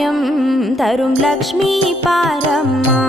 பாக்கியம் தரும் லக்ஷ்மி பாரம்மா.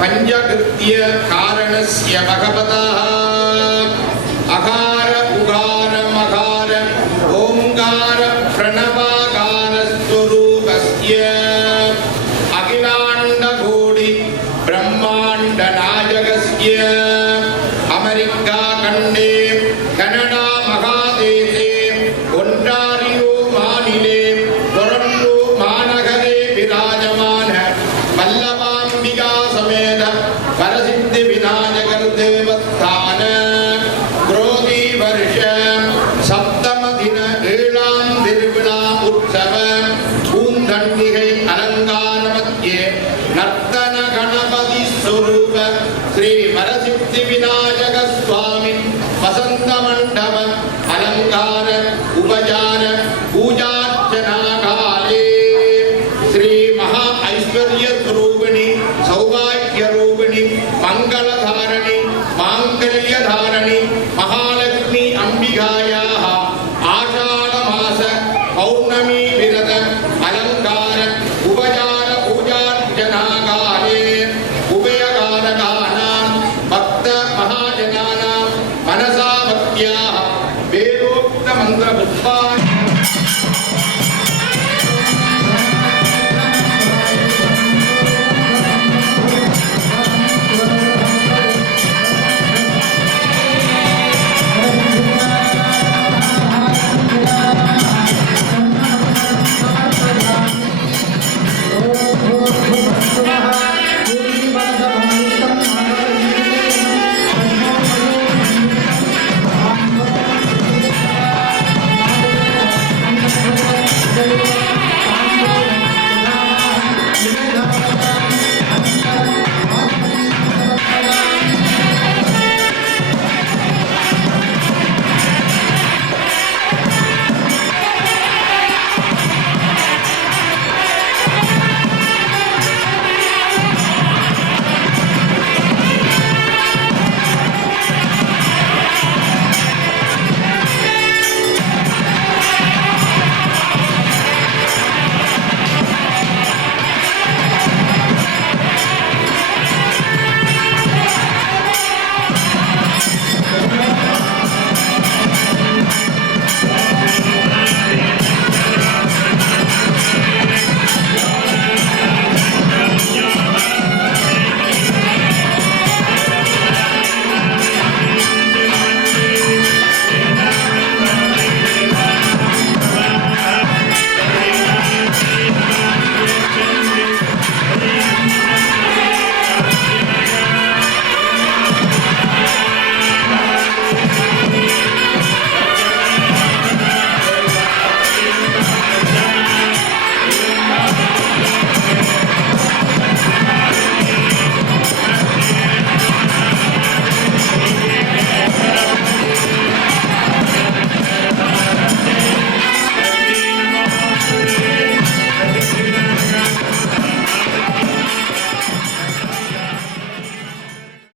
பஞ்சகிருத்திய காரணஸ்ய பகவதா नर्तन गणपति स्वरूप श्री वरसिद्धि विनायक स्वामी वसंत मंडप अलंकार उपचार